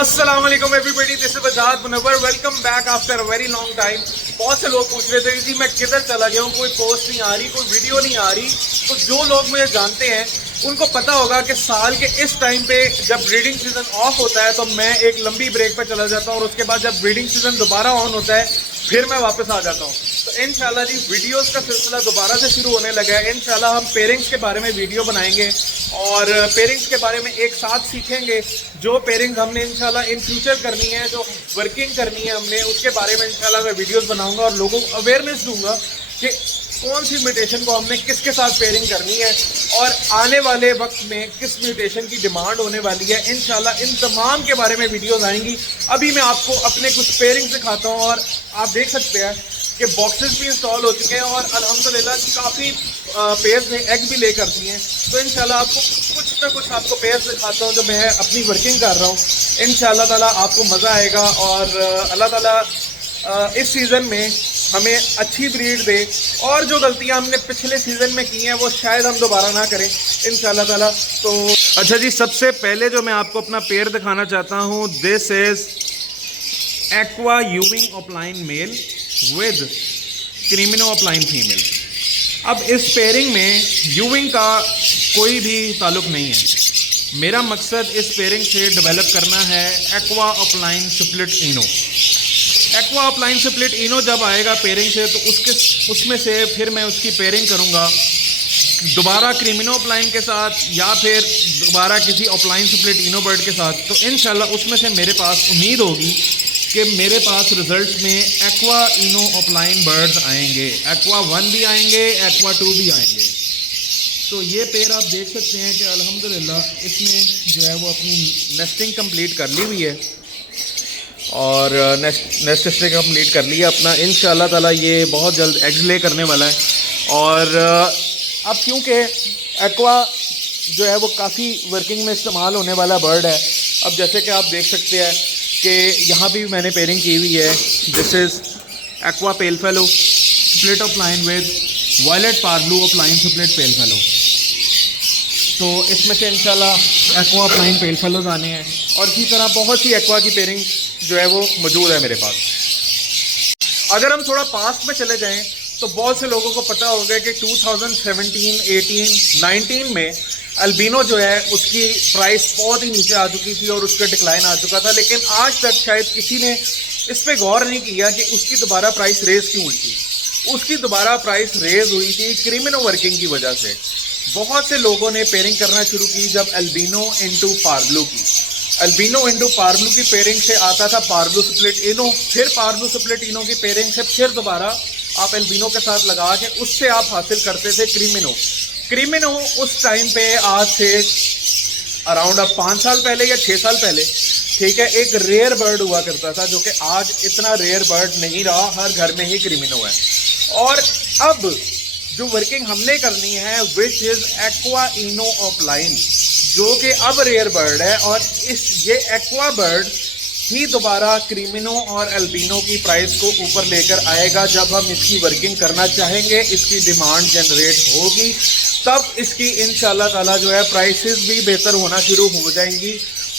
अस्सलाम वालेकुम everybody, this is Wajahat Munawwar. Welcome back after a very long time. बहुत से लोग पूछ रहे थे कि जी मैं किधर चला गया हूँ, कोई पोस्ट नहीं आ रही, कोई वीडियो नहीं आ रही। तो जो लोग मुझे जानते हैं उनको पता होगा कि साल के इस टाइम पे जब ब्रीडिंग सीजन ऑफ होता है तो मैं एक लंबी ब्रेक पर चला जाता हूँ और उसके बाद जब ब्रीडिंग सीजन दोबारा ऑन होता है फिर मैं वापस आ जाता हूँ। तो इंशाल्लाह जी वीडियोस का सिलसिला दोबारा से शुरू होने लगा है। इंशाल्लाह हम पेयरिंग्स के बारे में वीडियो बनाएंगे और पेयरिंग्स के बारे में एक साथ सीखेंगे। जो पेयरिंग्स हमने इंशाल्लाह इन फ्यूचर करनी है, जो वर्किंग करनी है हमने, उसके बारे में इंशाल्लाह मैं वीडियोस बनाऊंगा और लोगों को अवेयरनेस दूंगा कि कौन सी म्यूटेशन को हमने किसके साथ पेयरिंग करनी है और आने वाले वक्त में किस म्यूटेशन की डिमांड होने वाली है। इंशाल्लाह इन तमाम के बारे में वीडियोस आएंगी। अभी मैं आपको अपने कुछ पेयरिंग दिखाता हूँ और आप देख सकते हैं कि बॉक्सेस भी इंस्टॉल हो चुके हैं और अल्हम्दुलिल्लाह काफ़ी पेयर्स ने एग भी ले कर दिए हैं। तो इंशाल्लाह आपको कुछ ना कुछ आपको पेयर्स दिखाता हूँ जो मैं अपनी वर्किंग कर रहा हूँ। इंशाल्लाह ताला आपको मज़ा आएगा और अल्लाह ताला इस सीज़न में हमें अच्छी ब्रीड दे और जो गलतियां हमने पिछले सीज़न में की हैं वो शायद हम दोबारा ना करें इंशाल्लाह ताला। तो अच्छा जी, सबसे पहले जो मैं आपको अपना पेयर दिखाना चाहता हूँ, this is aqua यूविंग opaline mail with क्रीमिनो opaline female. अब इस पेयरिंग में यूविंग का कोई भी ताल्लुक नहीं है। मेरा मकसद इस पेयरिंग से डेवलप करना है एक्वा ओपलाइन स्प्लिट इनो। एक्वा ओपलाइन स्प्लिट इनो जब आएगा पेयरिंग से तो उसमें से फिर मैं उसकी पेयरिंग करूँगा दोबारा क्रीमिनो ओपलाइन के साथ या फिर दोबारा किसी ओपलाइन स्प्लिट इनो बर्ड के साथ। तो इंशाल्लाह उसमें से मेरे पास उम्मीद होगी कि मेरे पास रिजल्ट में एक्वा इनो ओपलाइन बर्ड्स आएंगे, एक्वा 1 भी आएंगे, एक्वा 2 भी आएंगे। तो ये पेयर आप देख सकते हैं कि अल्हम्दुलिल्लाह इसने जो है वो अपनी नेस्टिंग कंप्लीट कर ली हुई है और नेस्ट स्टे कंप्लीट कर लिया अपना। इंशाल्लाह ताला ये बहुत जल्द एग्स ले करने वाला है। और अब क्योंकि एक्वा जो है वो काफ़ी वर्किंग में इस्तेमाल होने वाला बर्ड है, अब जैसे कि आप देख सकते हैं कि यहाँ भी मैंने पेयरिंग की हुई है। This is aqua pale fallow split opaline with violet parblue opaline split pale fallow. तो इसमें से इंशाल्लाह एक्वा ओपलाइन पेल फेलोज आने हैं और इसी तरह बहुत सी एक्वा की पेयरिंग जो है वो मौजूद है मेरे पास। अगर हम थोड़ा पास्ट में चले जाएं तो बहुत से लोगों को पता होगा कि 2017, 18, 19 में अल्बिनो जो है उसकी प्राइस बहुत ही नीचे आ चुकी थी और उसका डिक्लाइन आ चुका था। लेकिन आज तक शायद किसी ने इस पर गौर नहीं किया कि उसकी दोबारा प्राइस रेज क्यों हुई थी। उसकी दोबारा प्राइस रेज हुई थी क्रीमिनो वर्किंग की वजह से। बहुत से लोगों ने पेयरिंग करना शुरू की जब अल्बिनो इंटू पार्ब्लू की। अल्बिनो इंटू पार्ब्लू की पेयरिंग से आता था पार्ब्लू स्प्लिट इनो, फिर पार्ब्लू स्प्लिट इनो की पेयरिंग से फिर दोबारा आप अल्बिनो के साथ लगा के उससे आप हासिल करते थे क्रीमिनो। क्रीमिनो उस टाइम पे आज से अराउंड अब 5 साल पहले या 6 साल पहले, ठीक है, एक रेयर बर्ड हुआ करता था जो कि आज इतना रेयर बर्ड नहीं रहा, हर घर में ही क्रीमिनो है। और अब जो वर्किंग हमने करनी है which is aqua Eno opaline, जो कि अब रेयर बर्ड है और ये एक्वा बर्ड ही दोबारा क्रीमिनो और अल्बिनो की प्राइस को ऊपर लेकर आएगा। जब हम इसकी वर्किंग करना चाहेंगे, इसकी डिमांड जनरेट होगी, तब इसकी इंशाल्लाह ताला जो है प्राइसेस भी बेहतर होना शुरू हो जाएंगी।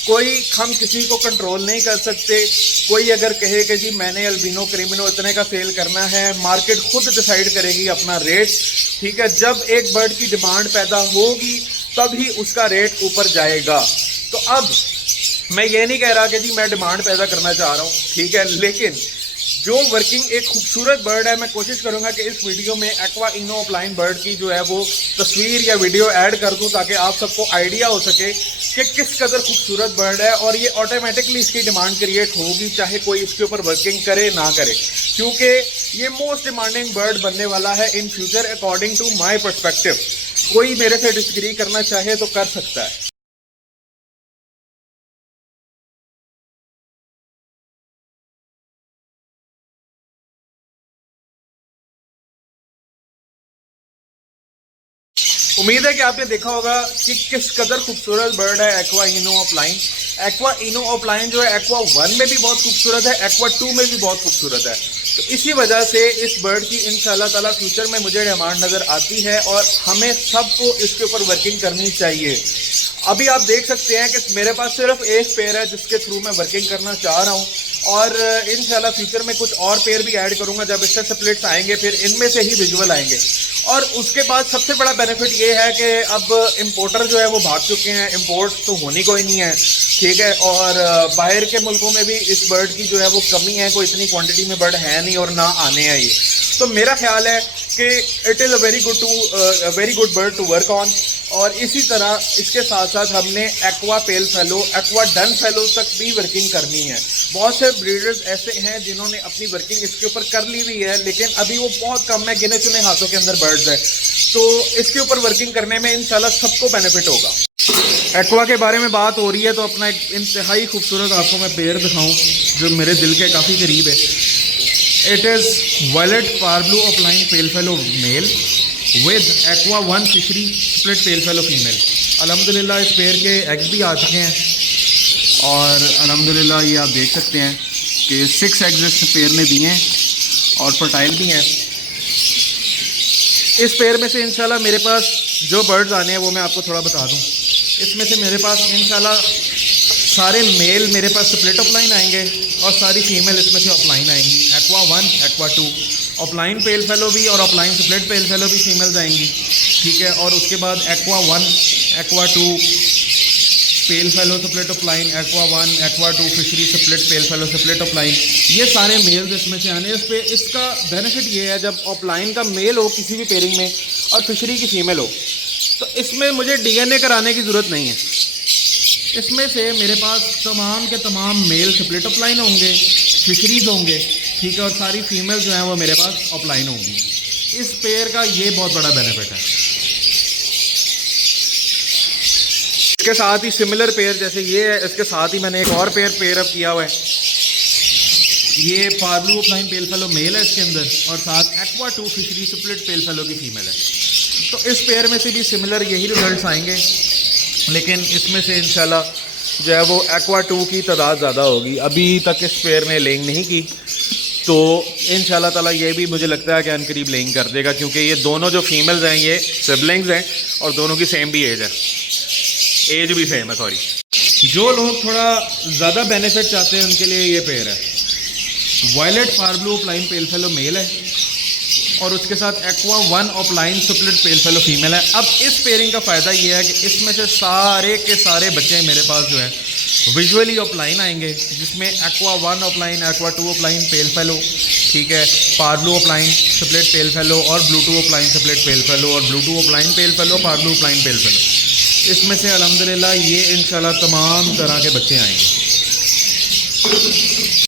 कोई हम किसी को कंट्रोल नहीं कर सकते। कोई अगर कहे कि जी मैंने अल्बिनो क्रीमिनो इतने का सेल करना है, मार्केट खुद डिसाइड करेगी अपना रेट, ठीक है। जब एक बर्ड की डिमांड पैदा होगी तभी उसका रेट ऊपर जाएगा। तो अब मैं ये नहीं कह रहा कि जी मैं डिमांड पैदा करना चाह रहा हूँ, ठीक है, लेकिन जो वर्किंग एक खूबसूरत बर्ड है, मैं कोशिश करूंगा कि इस वीडियो में एक्वा इनो ओपलाइन बर्ड की जो है वो तस्वीर या वीडियो ऐड कर दूं ताकि आप सबको आइडिया हो सके कि किस कदर खूबसूरत बर्ड है। और ये ऑटोमेटिकली इसकी डिमांड क्रिएट होगी चाहे कोई इसके ऊपर वर्किंग करे ना करे, क्योंकि ये मोस्ट डिमांडिंग बर्ड बनने वाला है in future according to my perspective. कोई मेरे से डिसएग्री करना चाहे तो कर सकता है। उम्मीद है कि आपने देखा होगा कि किस कदर खूबसूरत बर्ड है एक्वा इनो ओपलाइन। एक्वा इनो ओपलाइन जो है एक्वा 1 में भी बहुत खूबसूरत है, एक्वा 2 में भी बहुत खूबसूरत है। तो इसी वजह से इस बर्ड की इंशाल्लाह ताला फ्यूचर में मुझे डिमांड नज़र आती है और हमें सबको इसके ऊपर वर्किंग करनी चाहिए। अभी आप देख सकते हैं कि मेरे पास सिर्फ एक पेयर है जिसके थ्रू मैं वर्किंग करना चाह रहा हूँ, और इंशाल्लाह फ्यूचर में कुछ और पेयर भी ऐड करूँगा। जब इससे स्प्लिट्स आएंगे फिर इनमें से ही विजुअल आएंगे। और उसके बाद सबसे बड़ा बेनिफिट ये है कि अब इम्पोर्टर जो है वो भाग चुके हैं, इम्पोर्ट तो होनी कोई नहीं है, ठीक है। और बाहर के मुल्कों में भी इस बर्ड की जो है वो कमी है, कोई इतनी क्वांटिटी में बर्ड है नहीं और ना आने हैं ये। तो मेरा ख्याल है कि it is a very good bird to work on. और इसी तरह इसके साथ साथ हमने aqua pale fallow, aqua dun fallow तक भी वर्किंग करनी है। बहुत से ब्रीडर्स ऐसे हैं जिन्होंने अपनी वर्किंग इसके ऊपर कर ली हुई है, लेकिन अभी वो बहुत कम है, गिने चुने हाथों के अंदर बर्ड्स है। तो इसके ऊपर वर्किंग करने में इंशाल्लाह सबको बेनिफिट होगा। एक्वा के बारे में बात हो रही है तो अपना एक इंतहाई खूबसूरत आपको मैं पेयर दिखाऊं जो मेरे दिल के काफ़ी करीब है। It is violet parblue offline pale fallow male with aqua 1 fishery split pale fallow female. अल्हम्दुलिल्लाह इस पेयर के एग्स भी आ चुके हैं और अल्हम्दुलिल्लाह ये आप देख सकते हैं कि 6 एग्स इस पेयर ने दिए हैं और फर्टाइल भी हैं। इस पेयर में से इंशाल्लाह मेरे पास जो बर्ड्स आने हैं वो मैं आपको थोड़ा बता दूं। इसमें से मेरे पास इंशाल्लाह सारे मेल मेरे पास स्प्लिट ऑफलाइन आएंगे और सारी फीमेल इसमें से ऑफलाइन आएंगी। Aqua 1, aqua 2 offline pale fellow भी और ऑफलाइन स्प्लिट पेल फेलो भी फीमेल्स आएंगी, ठीक है। और उसके बाद एक्वा 1, एक्वा 2 पेल fallow split offline, aqua 1, aqua 2 fishery split pale fallow split offline, ये सारे मेल्स इसमें से आने। इस पे इसका बेनिफिट ये है जब ऑफलाइन का मेल हो किसी भी पेयरिंग में और फिशरी की फीमेल हो तो इसमें मुझे डीएनए कराने की ज़रूरत नहीं है। इसमें से मेरे पास तमाम के तमाम मेल स्प्लिट ऑफलाइन होंगे, फिशरीज होंगे, ठीक है, और सारी फीमेल जो हैं वो मेरे पास ऑफलाइन होंगी। इस पेयर का ये बहुत बड़ा बेनिफिट है। इसके साथ ही सिमिलर पेयर जैसे ये है, इसके साथ ही मैंने एक और पेयर अप किया हुआ है। ये पार्ब्लू ऑफलाइन पेल फेलो मेल है इसके अंदर और साथ aqua 2 fishery split pale fellow की फीमेल है। तो इस पेयर में से भी सिमिलर यही रिजल्ट्स आएंगे, लेकिन इसमें से इंशाल्लाह जो है वो एक्वा 2 की तादाद ज़्यादा होगी। अभी तक इस पेयर ने लेइंग नहीं की, तो इंशाल्लाह ताला ये भी मुझे लगता है कि अनकरीब लेइंग कर देगा, क्योंकि ये दोनों जो फीमेल्स हैं ये सिबलिंग्स हैं और दोनों की सेम भी एज है, एज भी सेम है, सॉरी। जो लोग थोड़ा ज़्यादा बेनिफिट चाहते हैं उनके लिए ये पेयर है। Violet parblue offline pale fallow male है और उसके साथ aqua 1 opaline split pale fallow female है। अब इस पेयरिंग का फ़ायदा ये है कि इसमें से सारे के सारे बच्चे मेरे पास जो है विजुअली ऑफलाइन आएंगे, जिसमें aqua 1 offline, aqua 2 offline pale yellow, ठीक है, पार्ब्लू ऑफलाइन स्प्लिट पेल फेलो और blue 2 offline split pale yellow और ब्लू 2 ऑफलाइन पेल फेलो, पार्ब्लू ऑफलाइन पेल फेलो। इसमें से अल्हम्दुलिल्लाह ये इंशाल्लाह तमाम तरह के बच्चे आएंगे।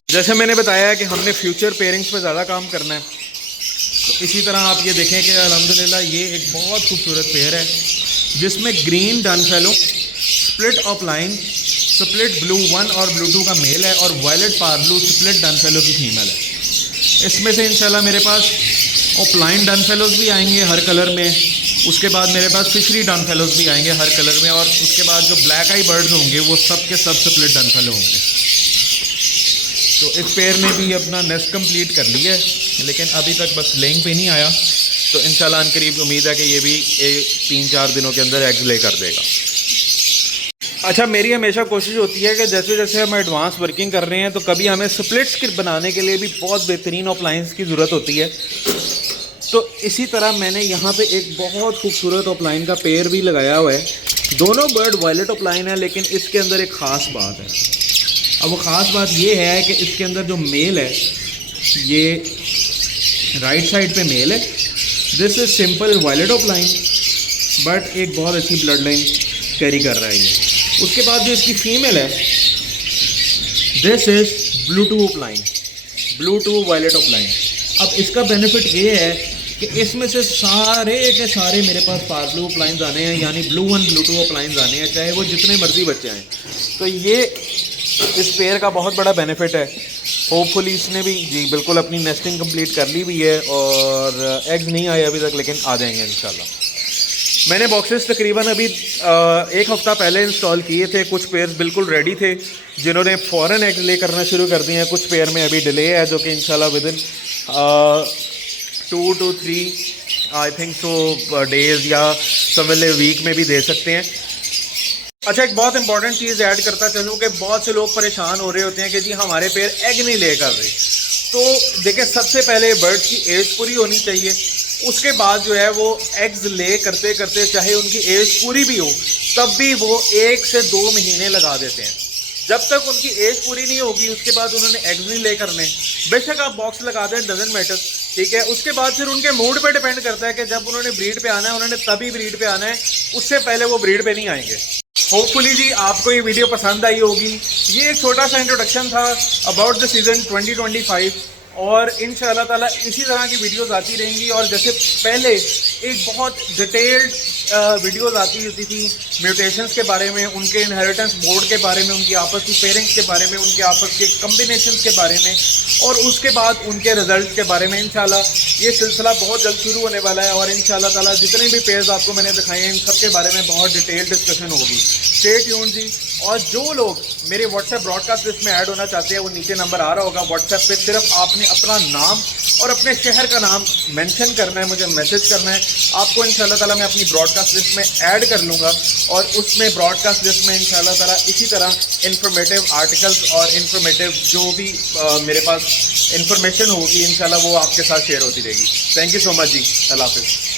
जैसे मैंने बताया कि हमने फ्यूचर पेयरिंग्स पे ज़्यादा काम करना है, तो इसी तरह आप ये देखें कि अल्हम्दुलिल्लाह ये एक बहुत खूबसूरत पेयर है जिसमें green done fellow split offline split blue 1 और ब्लू 2 का मेल है और वायलेट पार्ब्लू स्प्लिट डन फेलो की फीमेल है। इसमें से इंशाल्लाह मेरे पास ऑफलाइन डन फेलोज भी आएंगे हर कलर में, उसके बाद मेरे पास फिशरी डन फेलोज भी आएंगे हर कलर में, और उसके बाद जो ब्लैक आई बर्ड्स होंगे वो सब के सब स्प्लिट डन फेलो होंगे। तो इस पेयर ने भी अपना नेस्ट कंप्लीट कर लिया है, लेकिन अभी तक बस लेइंग पे नहीं आया, तो इंशाल्लाह अनकरीब उम्मीद है कि ये भी 3-4 दिनों के अंदर एग्स ले कर देगा। अच्छा, मेरी हमेशा कोशिश होती है कि जैसे जैसे हम एडवांस वर्किंग कर रहे हैं तो कभी हमें स्प्लिट्स किट बनाने के लिए भी बहुत बेहतरीन ऑफलाइंस की ज़रूरत होती है। तो इसी तरह मैंने यहाँ पे एक बहुत खूबसूरत ऑफलाइन का पेयर भी लगाया हुआ है। दोनों बर्ड वायलेट ऑफलाइन है, लेकिन इसके अंदर एक ख़ास बात है। अब वो ख़ास बात ये है कि इसके अंदर जो मेल है ये राइट साइड पे मेल है, this is simple violet opaline, but एक बहुत अच्छी ब्लड लाइन कैरी कर रहा है ये। उसके बाद जो इसकी फीमेल है this is blue 2 opaline, blue 2 violet opaline. अब इसका बेनिफिट ये है कि इसमें से सारे के सारे मेरे पास पार्ब्लू ऑफलाइंस आने हैं, यानी ब्लू 1 ब्लू 2 ऑफलाइंस आने हैं, चाहे वो जितने मर्जी बच्चे आएँ। तो ये इस पेयर का बहुत बड़ा बेनिफिट है। होपफुली इसने भी जी बिल्कुल अपनी नेस्टिंग कंप्लीट कर ली हुई है और एग्स नहीं आए अभी तक, लेकिन आ जाएंगे इंशाल्लाह। मैंने बॉक्सेस तकरीबन अभी 1 हफ़्ता पहले इंस्टॉल किए थे। कुछ पेयर्स बिल्कुल रेडी थे जिन्होंने फ़ौरन एग्स ले करना शुरू कर दिए हैं। कुछ पेयर में अभी डिले है जो कि इंशाल्लाह within 2 to 3 I think so days या समझ ले वीक में भी दे सकते हैं। अच्छा, एक बहुत इंपॉर्टेंट चीज़ ऐड करता चलूँ कि बहुत से लोग परेशान हो रहे होते हैं कि जी हमारे पैर एग नहीं ले कर रहे। तो देखिए, सबसे पहले बर्ड्स की एज पूरी होनी चाहिए, उसके बाद जो है वो एग्स ले करते करते चाहे उनकी एज पूरी भी हो तब भी वो 1 से 2 महीने लगा देते हैं। जब तक उनकी एज पूरी नहीं होगी उसके बाद उन्होंने एग्स नहीं ले करने, बेशक आप बॉक्स लगा दें, डजंट मैटर, ठीक है। उसके बाद फिर उनके मूड पे डिपेंड करता है कि जब उन्होंने ब्रीड पे आना है उन्होंने तभी ब्रीड पे आना है, उससे पहले वो ब्रीड पे नहीं आएंगे। होपफुली जी आपको ये वीडियो पसंद आई होगी। ये एक छोटा सा इंट्रोडक्शन था अबाउट द सीज़न 2025 और इंशाल्लाह ताला इसी तरह की वीडियोस आती रहेंगी। और जैसे पहले एक बहुत डिटेल्ड वीडियोस आती होती थी म्यूटेशंस के बारे में, उनके इनहेरिटेंस बोर्ड के बारे में, उनकी आपस की पेयरिंग्स के बारे में, उनके आपस के कम्बिनेशंस के बारे में और उसके बाद उनके रिजल्ट के बारे में, इंशाल्लाह ये सिलसिला बहुत जल्द शुरू होने वाला है। और इंशाल्लाह ताला जितने भी पेयर्स आपको मैंने दिखाए हैं इन सब के बारे में बहुत डिटेल्ड डिस्कशन होगी। स्टे ट्यून्ड जी। और जो लोग मेरे व्हाट्सएप ब्रॉडकास्ट लिस्ट में ऐड होना चाहते हैं वो नीचे नंबर आ रहा होगा व्हाट्सएप पे, सिर्फ आपने अपना नाम और अपने शहर का नाम मेंशन करना है, मुझे मैसेज करना है, आपको इंशाल्लाह ताला मैं अपनी ब्रॉडकास्ट लिस्ट में ऐड कर लूँगा। और उसमें ब्रॉडकास्ट लिस्ट में इंशाल्लाह ताला इसी तरह इन्फॉर्मेटिव आर्टिकल्स और इन्फॉर्मेटिव जो भी मेरे पास इन्फॉर्मेशन होगी इंशाल्लाह वो आपके साथ शेयर होती रहेगी। थैंक यू सो मच जी, अल्लाह हाफिज़।